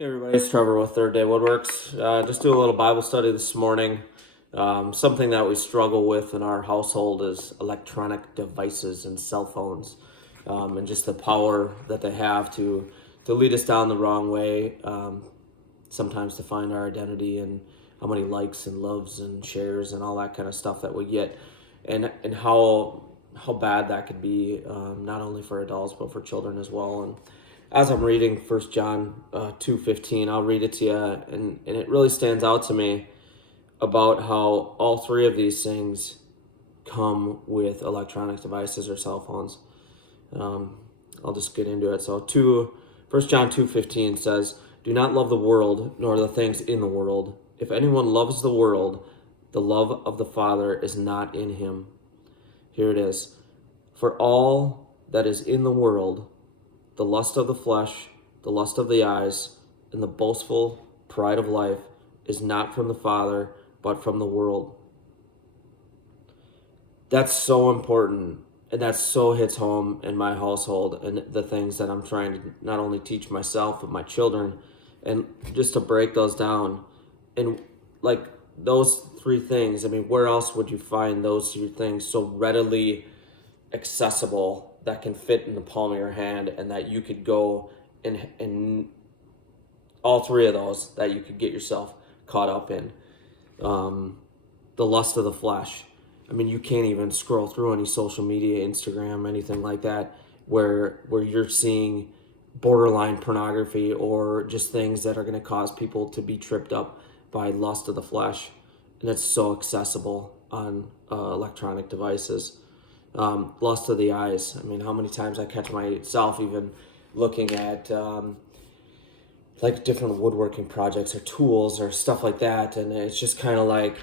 Hey everybody, it's Trevor with Third Day Woodworks. Just do a little Bible study this morning. Something that we struggle with in our household is electronic devices and cell phones, and just the power that they have to lead us down the wrong way. Sometimes to find our identity and how many likes and loves and shares and all that kind of stuff that we get, and how bad that could be, not only for adults but for children as well. And as I'm reading 1 John 2:15, I'll read it to you, and it really stands out to me about how all three of these things come with electronic devices or cell phones. I'll just get into it. So 1 John 2:15 says, "Do not love the world, nor the things in the world. If anyone loves the world, the love of the Father is not in him." Here it is. "For all that is in the world, the lust of the flesh, the lust of the eyes, and the boastful pride of life is not from the Father, but from the world." That's so important, and that so hits home in my household and the things that I'm trying to not only teach myself, but my children, and just to break those down. And like those three things, I mean, where else would you find those three things so readily accessible that can fit in the palm of your hand, and that you could go and all three of those that you could get yourself caught up in? The lust of the flesh. I mean, you can't even scroll through any social media, Instagram, anything like that, where you're seeing borderline pornography or just things that are going to cause people to be tripped up by lust of the flesh. And it's so accessible on electronic devices. Lust of the eyes. I mean, how many times I catch myself even looking at like different woodworking projects or tools or stuff like that, and it's just kind of like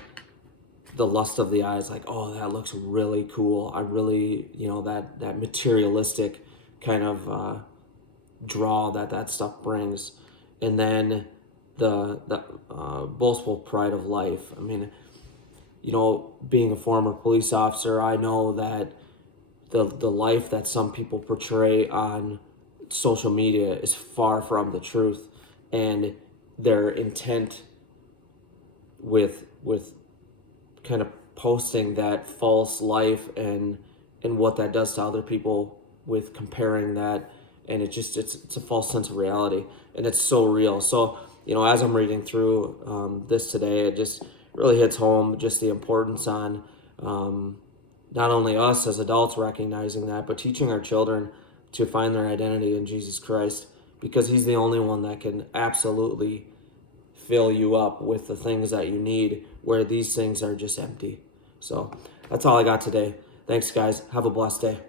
the lust of the eyes, like, oh, that looks really cool. I really, that materialistic kind of draw that stuff brings. And then the boastful pride of life. I mean, being a former police officer, I know that the life that some people portray on social media is far from the truth, and their intent with kind of posting that false life and what that does to other people with comparing that, and it's a false sense of reality, and it's so real. So as I'm reading through this today, it just really hits home just the importance on not only us as adults recognizing that, but teaching our children to find their identity in Jesus Christ, because he's the only one that can absolutely fill you up with the things that you need, where these things are just empty. So that's all I got today. Thanks, guys. Have a blessed day.